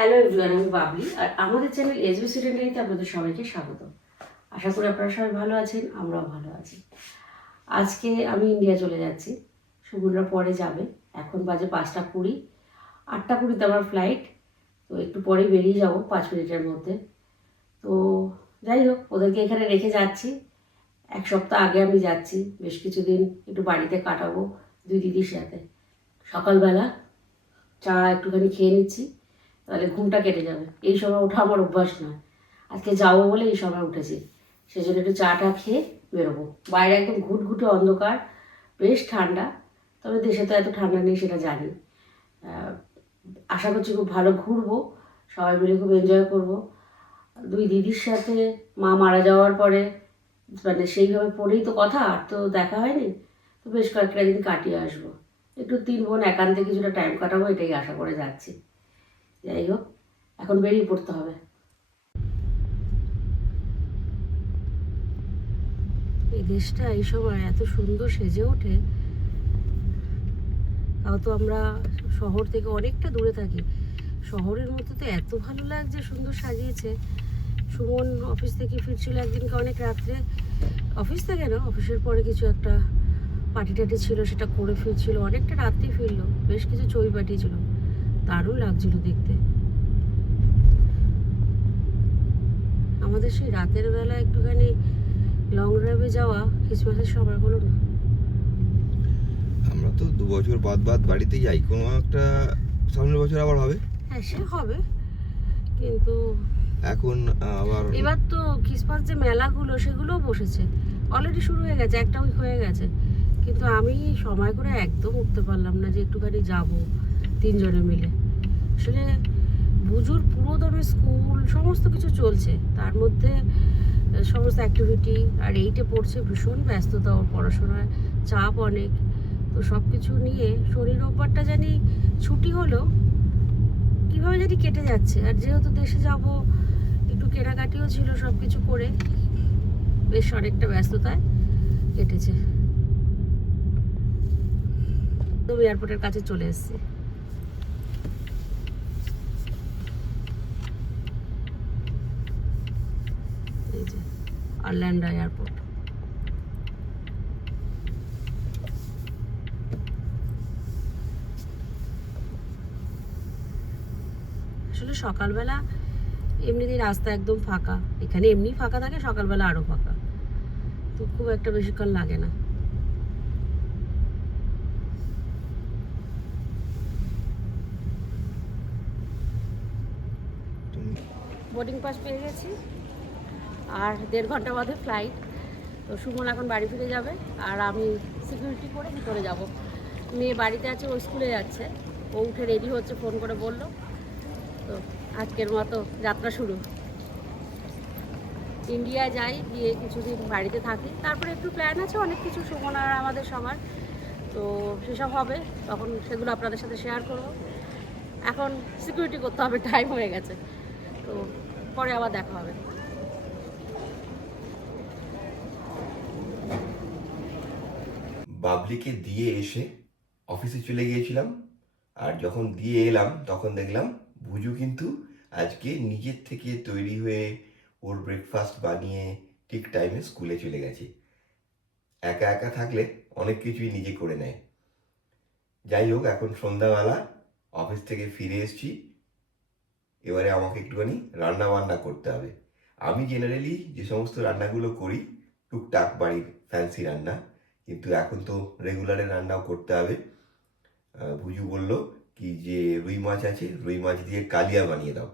Hello everyone, আমি বাবলি আর আমাদের channel SBC রেন্ডারিতে আপনাদের সবাইকে স্বাগত। আশা করি আপনারা সবাই ভালো আছেন, আমরাও ভালো আছি। আজকে আমি ইন্ডিয়া চলে যাচ্ছি, সুগুনরা পরে যাবে। এখন বাজে 5টা 20, 8টা 20তে আমার ফ্লাইট। তো একটু পরে বেরিয়ে যাব 5 মিনিটের মধ্যে। তো যাই হোক, ওদেরকে এখানে রেখে যাচ্ছি। 1 সপ্তাহ আগে আমি যাচ্ছি, বেশ কিছুদিন একটু বাড়িতে কাটাবো দুই দিদির সাথে। সকালবেলা চা একটুখানি খেয়ে নিচ্ছি, তাহলে ঘুমটা কেটে যাবে। এই সময় ওঠা আমার অভ্যাস নয়, আজকে যাবো বলে এই সময় উঠেছি। সেই জন্য একটু চাটা খেয়ে বেরোবো। বাইরে একদম ঘুটঘুটে অন্ধকার, বেশ ঠান্ডা, তবে দেশে তো এত ঠান্ডা নেই সেটা জানি। আশা করছি খুব ভালো ঘুরবো, সবাই মিলে খুব এনজয় করবো। দুই দিদির সাথে মা মারা যাওয়ার পরে মানে সেইভাবে পড়েই তো কথা, আর তো দেখা হয়নি। তো বেশ কয়েকটা দিন কাটিয়ে আসবো, একটু 3 বোন একান্তে কিছুটা টাইম কাটাবো, এটাই আশা করে যাচ্ছি। যাই হোক, এখন বেরিয়ে পড়তে হবে। এই দেশটা এই সময় এত সুন্দর সেজে ওঠে, তাও তো আমরা শহর থেকে অনেকটা দূরে থাকি। শহরের মধ্যে তো এত ভালো লাগছে, সুন্দর সাজিয়েছে। সুমন অফিস থেকে ফিরছিল একদিনকে অনেক রাত্রে, অফিস থেকে না, অফিসের পরে কিছু একটা পার্টি টাটি ছিল, সেটা করে ফিরছিল, অনেকটা রাত্রেই ফিরলো। বেশ কিছু ছবি পাঠিয়েছিল, দারুণ লাগছিল দেখতে। আমাদের সেই রাতের বেলা একটুখানি লং ড্রাইভে যাওয়া ক্রিসমাসের সময় হলো না। আমরা তো 2 বছর বাদ বাদ বাড়িতে যাই, কোনো একটা সামনের বছর আবার হবে। হ্যাঁ, সে হবে, কিন্তু এখন আবার এবার তো ক্রিসমাস যে মেলাগুলো সেগুলোও বসেছে, অলরেডি শুরু হয়ে গেছে, 1 উইক হয়ে গেছে। কিন্তু আমি সময় করে একদম উঠতে পারলাম না যে একটুখানি যাব 3 জনে মিলে। আসলে বুজুর পুরো দমে স্কুল সমস্ত কিছু চলছে, তার মধ্যে সমস্ত অ্যাক্টিভিটি, আর এইটে পড়ছে, ভীষণ ব্যস্ততা, ওর পড়াশোনায় চাপ অনেক। তো সব কিছু নিয়ে শনি রোববারটা জানি ছুটি হলো, কীভাবে জানি কেটে যাচ্ছে। আর যেহেতু দেশে যাব, একটু কেনাকাটিও ছিল, সব কিছু করে বেশ অনেকটা ব্যস্ততায় কেটেছে। তো এয়ারপোর্টের কাছে চলে এসেছি। এই যে অরল্যান্ডো এয়ারপোর্ট। আসলে সকালবেলা এমনিতেই রাস্তা একদম ফাঁকা, এখানে এমনি ফাঁকা থাকে, সকালবেলা আরও ফাঁকা, তো খুব একটা বেশিক্ষণ লাগে না। বোর্ডিং পাস পেয়ে গেছি, আর 1.5 ঘন্টা বাদে ফ্লাইট। তো সুমন এখন বাড়ি ফিরে যাবে, আর আমি সিকিউরিটি করে ভিতরে যাব। মেয়ে বাড়িতে আছে, ও স্কুলে যাচ্ছে, ও উঠে রেডি হচ্ছে, ফোন করে বললো। তো আজকের মতো যাত্রা শুরু। ইন্ডিয়া যাই, গিয়ে কিছুদিন বাড়িতে থাকি, তারপরে একটু প্ল্যান আছে অনেক কিছু, সুমন আর আমাদের সবার। তো সেসব হবে, তখন সেগুলো আপনাদের সাথে শেয়ার করব। এখন সিকিউরিটি করতে হবে, টাইম হয়ে গেছে। তো পরে আবার দেখা হবে। বাবলিকে দিয়ে এসে অফিসে চলে গিয়েছিলাম। আর যখন দিয়ে এলাম তখন দেখলাম ভুজু কিন্তু আজকে নিজের থেকে তৈরি হয়ে ওর ব্রেকফাস্ট বানিয়ে ঠিক টাইমে স্কুলে চলে গেছে। একা একা থাকলে অনেক কিছুই নিজে করে নেয়। যাই হোক, এখন সন্ধ্যাবেলা অফিস থেকে ফিরে এসেছি, এবারে আমাকে একটুখানি রান্না বান্না করতে হবে। আমি জেনারেলি যে সমস্ত রান্নাগুলো করি, টুকটাক বাড়ির ফ্যান্সি রান্না, কিন্তু এখন তো রেগুলারের রান্নাও করতে হবে। ভুজু বলল কি যে রুই মাছ আছে, রুই মাছ দিয়ে কালিয়া বানিয়ে দাও।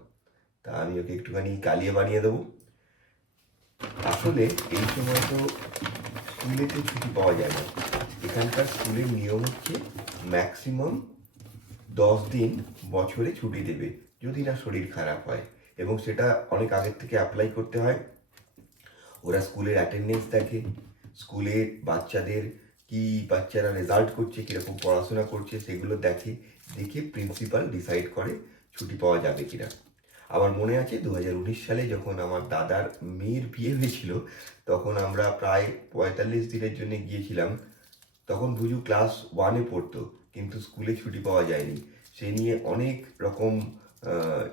তা আমি ওকে একটুখানি কালিয়া বানিয়ে দেবো। আসলে এই সময় তো স্কুলেতে ছুটি পাওয়া যায় না। এখানকার স্কুলের নিয়ম হচ্ছে ম্যাক্সিমাম 10 দিন বছরে ছুটি দেবে, যদি না শরীর খারাপ হয়, এবং সেটা অনেক আগের থেকে অ্যাপ্লাই করতে হয়। ওরা স্কুলের অ্যাটেন্ডেন্স দেখে, স্কুলের বাচ্চাদের কি, বাচ্চারা রেজাল্ট করছে, কীরকম পড়াশোনা করছে, সেগুলো দেখে, দেখে প্রিন্সিপাল ডিসাইড করে ছুটি পাওয়া যাবে কিনা। আমার মনে আছে 2019 সালে যখন আমার দাদার মেয়ের বিয়ে হয়েছিল, তখন আমরা প্রায় 45 দিনের জন্য গিয়েছিলাম। তখন ভুজু ক্লাস 1-এ পড়তো, কিন্তু স্কুলে ছুটি পাওয়া যায়নি। সেই নিয়ে অনেক রকম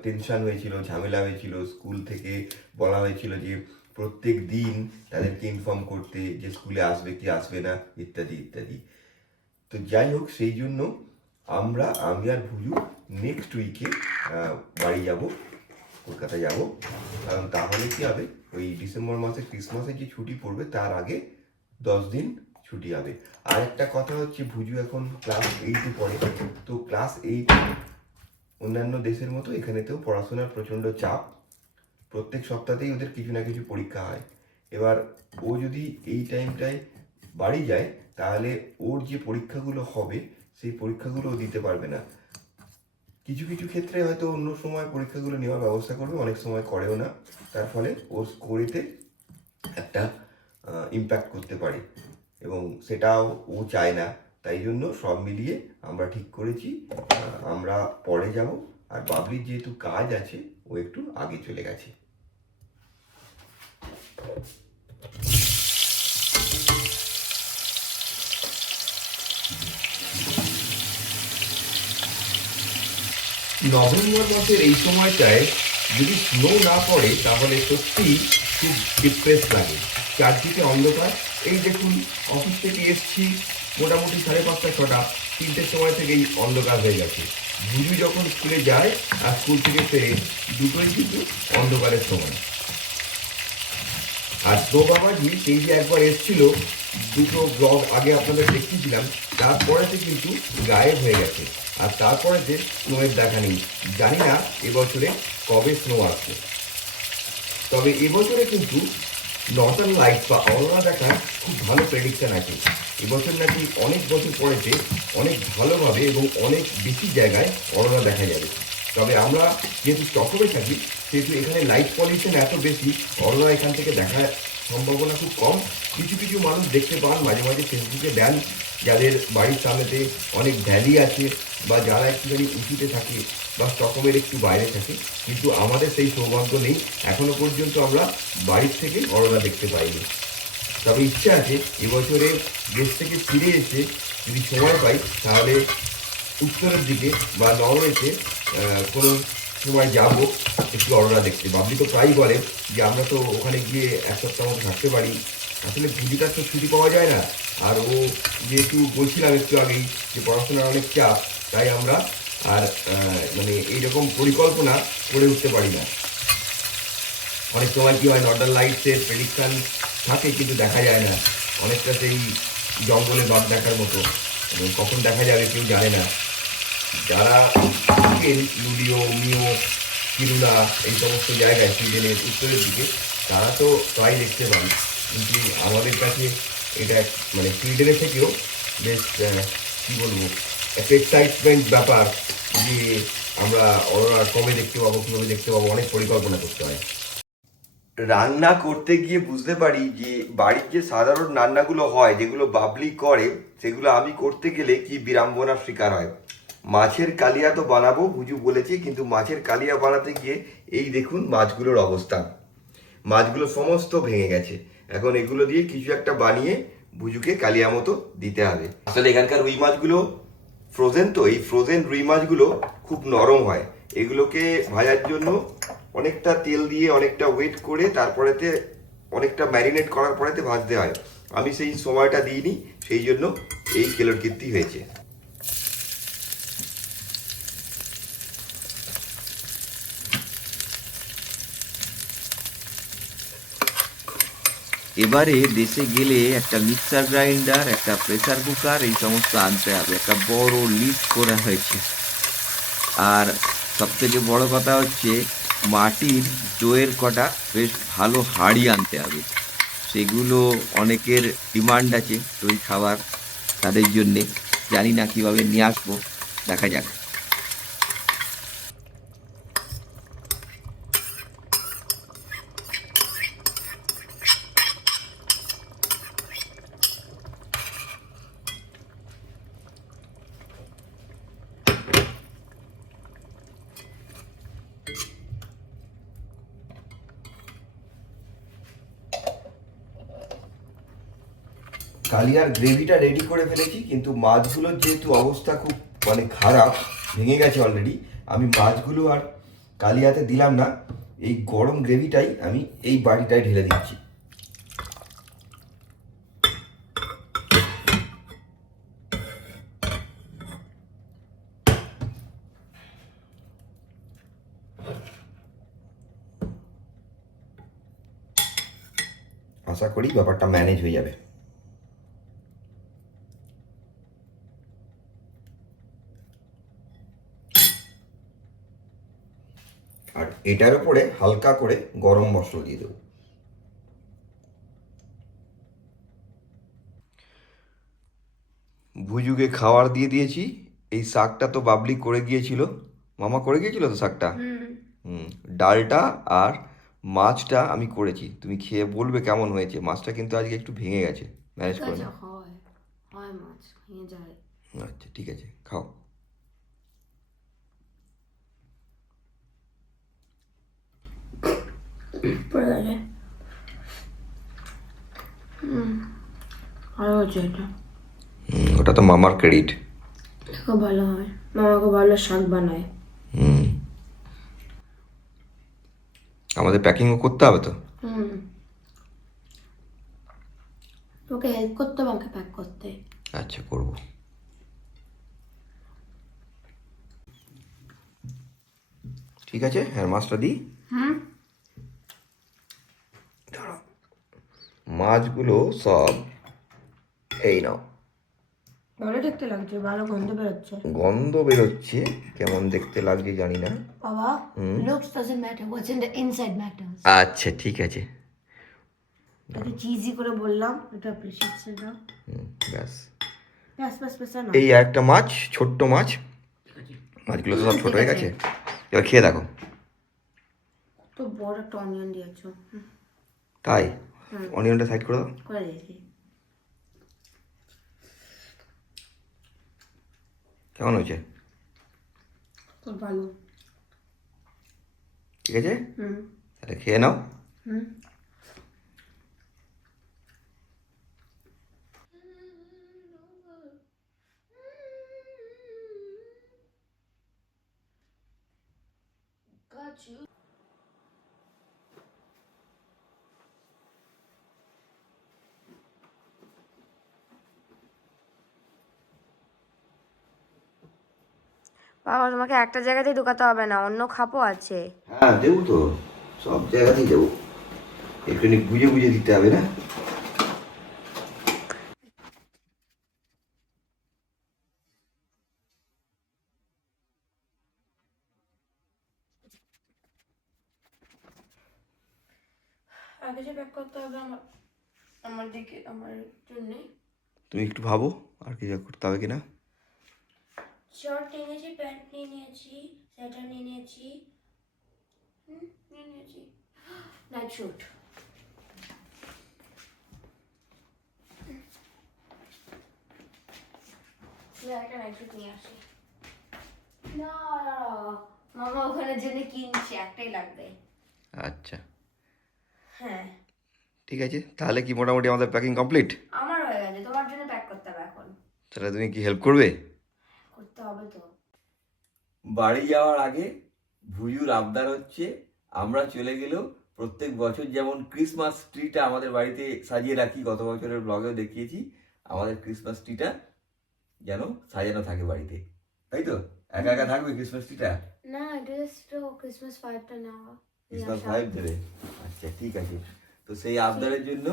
টেনশন হয়েছিল, ঝামেলা হয়েছিল, স্কুল থেকে বলা হয়েছিল যে প্রত্যেক দিন তাদেরকে ইনফর্ম করতে যে স্কুলে আসবে কি আসবে না ইত্যাদি ইত্যাদি। তো যাই হোক, সেই জন্য আমি আর ভুজু নেক্সট উইকে বাড়ি যাব, কলকাতা যাব। কারণ তাহলে কি হবে, ওই ডিসেম্বর মাসে ক্রিসমাসের যে ছুটি পড়বে তার আগে 10 দিন ছুটি হবে। আর একটা কথা হচ্ছে, ভুজু এখন ক্লাস 8-এ পড়ে। তো ক্লাস 8 অন্যান্য দেশের মতো এখানেতেও পড়াশোনার প্রচণ্ড চাপ, প্রত্যেক সপ্তাহতেই ওদের কিছু না কিছু পরীক্ষা হয়। এবার ও যদি এই টাইমটায় বাড়ি যায় তাহলে ওর যে পরীক্ষাগুলো হবে সেই পরীক্ষাগুলো ও দিতে পারবে না। কিছু কিছু ক্ষেত্রে হয়তো অন্য সময় পরীক্ষাগুলো নেওয়ার ব্যবস্থা করবে, অনেক সময় করেও না। তার ফলে ওর স্কোরেতে একটা ইম্প্যাক্ট করতে পারে এবং সেটাও ও চায় না। তাই জন্য সব মিলিয়ে আমরা ঠিক করেছি আমরা পরে যাব। আর বাবলির যেহেতু কাজ আছে, ও একটু আগে চলে গেছে। নভেম্বর মাসের এই সময়টায় যদি স্নো না পড়ে তাহলে সত্যিই খুব ডিপ্রেস লাগে, চারদিকে অন্ধকার। এই দেখুন, অফিস থেকে এসছি মোটামুটি 5:30-6টা, 3টের সময় থেকেই অন্ধকার হয়ে গেছে। বুঝু যখন স্কুলে যায় আর স্কুল থেকে ফেরে, দুটোই কিন্তু অন্ধকারের সময়। আর স্নো বাবাজি সেই যে একবার এসেছিল, দুটো ব্লগ আগে আপনাদের দেখিয়েছিলাম, তারপরেতে কিন্তু গায়েব হয়ে গেছে। আর তারপরেতে স্নোয়ের দেখা নেই। জানি না এবছরে কবে স্নো আসবে। তবে এবছরে কিন্তু নর্দার্ন লাইটস বা অরোরা দেখার খুব ভালো প্রেডিকশন আছে। এবছর নাকি অনেক বছর পরেতে অনেক ভালোভাবে এবং অনেক বেশি জায়গায় অরোরা দেখা যাবে। তবে আমরা যেহেতু স্টকহোমে থাকি, সেহেতু এখানে লাইট পলিউশন এত বেশি, অরোরা এখান থেকে দেখার সম্ভাবনা খুব কম। কিছু কিছু মানুষ দেখতে পান, মাঝে মাঝে ফেসবুকে দেন, যাদের বাড়ির সামনেতে অনেক ভ্যালি আছে বা যারা একটুখানি উঁচুতে থাকে বা স্টকহোমের একটু বাইরে থাকে। কিন্তু আমাদের সেই সৌভাগ্য নেই, এখনো পর্যন্ত আমরা বাড়ির থেকে অরোরা দেখতে পাইনি। তবে ইচ্ছে আছে এবছরে দেশ থেকে ফিরে এসে যদি সময় পাই তাহলে উত্তরের দিকে বা নরওয়েতে কোনো সময় যাব একটু অরোরা দেখতে। বাবলি তো প্রায়ই বলে যে আমরা তো ওখানে গিয়ে এক সপ্তাহ মতো থাকতে পারি। আসলে ভুজিটার তো ছুটি পাওয়া যায় না। আর ও যেহেতু বলছিলাম একটু আগেই যে পড়াশোনার অনেক চাপ, তাই আমরা আর মানে এইরকম পরিকল্পনা করে উঠতে পারি না। অনেক সময় কী হয়, নর্দার্ন লাইটসের প্রেডিকশান থাকে কিন্তু দেখা যায় না, অনেকটা সেই জঙ্গলে বাঘ দেখার মতো, কখন দেখা যাবে কেউ জানে না। যারা থাকেন লুডিও, মিও, কিরুনা এই সমস্ত জায়গায় সুইডেনের উত্তরের দিকে, তারা তো প্রায় দেখতে পান। কিন্তু আমাদের কাছে এটা মানে সুইডেনের থেকেও বেশ কী বলবো, একটা এক্সাইটমেন্ট ব্যাপার যে আমরা অরোরা কবে দেখতে পাবো, কীভাবে দেখতে পাবো, অনেক পরিকল্পনা করতে হয়। রান্না করতে গিয়ে বুঝতে পারি যে বাড়ির যে সাধারণ রান্নাগুলো হয়, যেগুলো বাবলি করে, সেগুলো আমি করতে গেলে কি বিড়ম্বনার শিকার হয়। মাছের কালিয়া তো বানাবো, বুঝু বলেছি, কিন্তু মাছের কালিয়া বানাতে গিয়ে এই দেখুন মাছগুলোর অবস্থা। মাছগুলো সমস্ত ভেঙে গেছে। এখন এগুলো দিয়ে কিছু একটা বানিয়ে বুঝুকে কালিয়া মতো দিতে হবে। আসলে এখানকার রুই মাছগুলো ফ্রোজেন, তো এই ফ্রোজেন রুই মাছগুলো খুব নরম হয়। এগুলোকে ভাজার জন্য অনেকটা তেল দিয়ে অনেকটা ওয়েট করে তারপরেতে অনেকটা ম্যারিনেট করার পরেতে ভাজতে হয়। আমি সেই সময়টা দিইনি, সেই জন্য এই কেলোর কীর্তি হয়েছে। এবারে দেশে গেলে একটা মিক্সার গ্রাইন্ডার, একটা প্রেসার কুকার, এই সমস্ত আনতে হবে। একটা বড় লিস্ট করা হয়েছে। আর সবথেকে বড় কথা হচ্ছে মাটির দইয়ের কটা বেশ ভালো হাঁড়ি আনতে হবে। সেগুলো অনেকের ডিমান্ড আছে দই খাবার, তাদের জন্যে। জানি না কীভাবে নিয়ে আসবো, দেখা যাক। কালিয়ার গ্রেভিটা রেডি করে ফেলেছি, কিন্তু মাছগুলোর যেহেতু অবস্থা খুব মানে খারাপ, ভেঙে গেছে অলরেডি, আমি মাছগুলো আর কালি হাতে দিলাম না, এই গরম গ্রেভিটাই আমি এই বাটিটায় ঢেলে দিচ্ছি। আশা করি ব্যাপারটা ম্যানেজ হয়ে যাবে। আর এটার উপরে হালকা করে গরম মশলা দিয়ে দেবো। ভুজুকে খাবার দিয়ে দিয়েছি। এই শাকটা তো বাবলি করে গিয়েছিল, মামা করে গিয়েছিল তো শাকটা। হুম, ডালটা আর মাছটা আমি করেছি, তুমি খেয়ে বলবে কেমন হয়েছে। মাছটা কিন্তু আজকে একটু ভেঙে গেছে, ম্যানেজ করে নাও। হয় মাছ ভেঙে যায়। আচ্ছা ঠিক আছে, খাও। পড়ে গেছে। ভালো হচ্ছে এটা, ওটা তো মামার ক্রেডিট। খুব ভালো হয়, মামা খুব ভালো শাক বানায়। হুম, আমাদের প্যাকিংও করতে হবে তো। ওকে হেল্প করতে হবে আমাকে প্যাক করতে। আচ্ছা করব। ঠিক আছে, হ্যাঁ মাছটা দিই। দাঁড়াও, মাছগুলো সব এই নাও। ভালো দেখতে লাগছে, ভালো গন্ধ বেরোচ্ছে। গন্ধ বেরোচ্ছে, কেমন দেখতে লাগছে জানি না। বাবা, looks doesn't matter, what's in the inside matters. আচ্ছা ঠিক আছে। এত চিজি করে বললাম, এটা প্রেশার সেটা। ব্যাস, ব্যাস ব্যাস ব্যাস না। এই একটা মাছ, ছোট্ট মাছ। মাছগুলো তো সব ছোট হয়ে গেছে, এবার খেয়ে দেখো। তো বড় একটা অনিয়ন দিয়েছো। তাই অনিয়নটা সাইড করে দাও। করে দিয়েছি। কেমন হয়েছে? খুব ভালো। ঠিক আছে, তাহলে খেয়ে নাও। বাবা তোমাকে একটা জায়গাতেই ঢুকাতে হবে না, অন্য খাপও আছে। হ্যাঁ দেবো তো, সব জায়গাতেই দেবো, একটুখানি বুঝে বুঝে দিতে হবে না। আর কিছু প্যাক করতে হবে আমার দিকে, আমার জন্যে। তুমি একটু ভাবো আর কিছু করতে হবে কিনা। শার্ট নিয়ে নিয়েছি, প্যান্ট নিয়ে নিয়েছি, সোয়েটার নিয়ে নিয়েছি, নিয়ে নিয়েছি নাইট স্যুট। একটা নাইট স্যুট নিয়ে আসি। না মামা ওখানে জন্য কিনছে, একটাই লাগবে। আচ্ছা হ্যাঁ ঠিক আছে, তাহলে কি মোটামুটি আমাদের প্যাকিং কমপ্লিট? আমার হয়ে গেছে, তোমার জন্য প্যাক করতে হবে এখন। তাহলে তুমি কি হেল্প করবে? করতে হবে তো। বাড়ি যাওয়ার আগে ভুজুর আবদার হচ্ছে, আমরা চলে গেলেও প্রত্যেক বছর যেমন ক্রিসমাস ট্রিটা আমাদের বাড়িতে সাজিয়ে রাখি, গত বছরের ব্লগেও দেখিয়েছি, আমাদের ক্রিসমাস ট্রিটা যেন সাজানো থাকে বাড়িতে। তাই তো? একা একা থাকবে ক্রিসমাস ট্রিটা? না, এটা জাস্ট ক্রিসমাস ফাইভটা নেওয়া। ক্রিসমাস ফাইভ দেবে? আচ্ছা ঠিক আছে, তো সেই আবদারের জন্য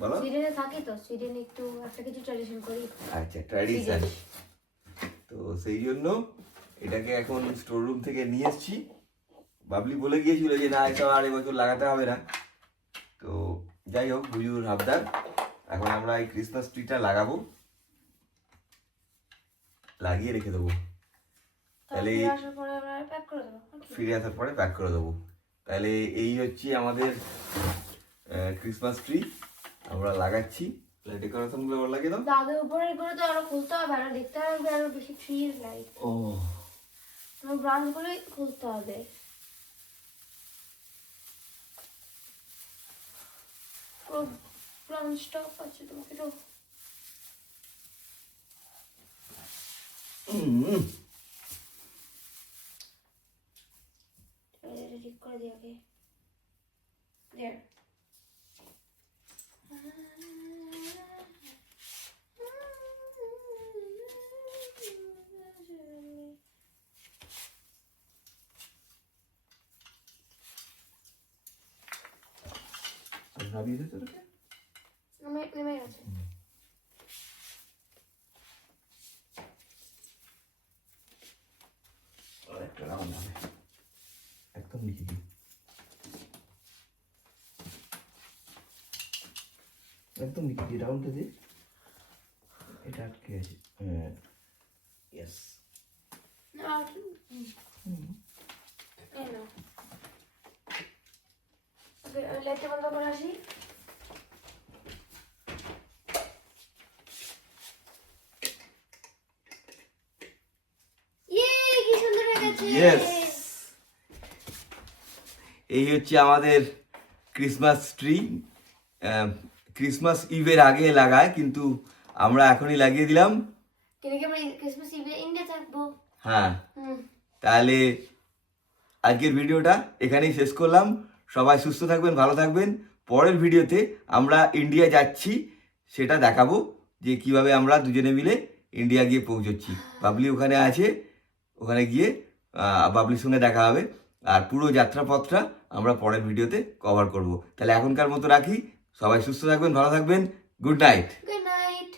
বলো। সুইডেনে থাকি তো, সুইডেনে একটু একটা কিছু ট্র্যাডিশন করি। আচ্ছা ট্র্যাডিশন, তো সেই জন্য এটাকে এখন স্টোর রুম থেকে নিয়ে এসেছি। বাবলি বলে গিয়েছিল যে না এটা আর এবছর লাগাতে হবে না, তো যাই হোক বুঝুর আবদার, এখন আমরা এই ক্রিসমাস ট্রিটা লাগাবো, লাগিয়ে রেখে দেবো। তাহলে ফিরে আসার পরে প্যাক করে দেবো। তাহলে এই হচ্ছে আমাদের ক্রিসমাস ট্রি, আমরা লাগাচ্ছি। ডেকোরেশন গুলো লাগিয়ে দাও। দাদের উপরে এগুলো তো আরো খুলতে হবে, আরো দেখতে হবে, আরো বেশি ট্রির লাইট। ও তোমার ব্রাঞ্চ গুলোই খুলতে হবে। ব্রাঞ্চ টপ আছে তোমাকে তো। দিই ওকে There. নামিয়ে দিতে তোকে নেমে গেছে একটা রাউন্ড হবে একদম নিচে দিই একদম নিচে দিই রাউন্ডটা দিই এটা আটকে আছে হ্যাঁ ইয়েস লাইটটা বন্ধ করে আসি কি সুন্দর হয়ে গেছে ইয়েস এই হচ্ছে আমাদের ক্রিসমাস ট্রি ক্রিসমাস ইভের আগে লাগায় কিন্তু আমরা এখনই লাগিয়ে দিলাম কিন্তু কি আমরা ক্রিসমাস ইভে ইন্ডিয়া থাকবো হ্যাঁ তাহলে আজকের ভিডিওটা এখানেই শেষ করলাম সবাই সুস্থ থাকবেন ভালো থাকবেন পরের ভিডিওতে আমরা ইন্ডিয়া যাচ্ছি সেটা দেখাবো যে কিভাবে আমরা দুজনে মিলে ইন্ডিয়া গিয়ে পৌঁছচ্ছি বাবলি ওখানে আছে ওখানে গিয়ে বাবলির সঙ্গে দেখা হবে আর পুরো যাত্রাপথটা আমরা পরের ভিডিওতে কভার করব তাহলে এখনকার মতো রাখি সবাই সুস্থ থাকবেন ভালো থাকবেন গুড নাইট গুড নাইট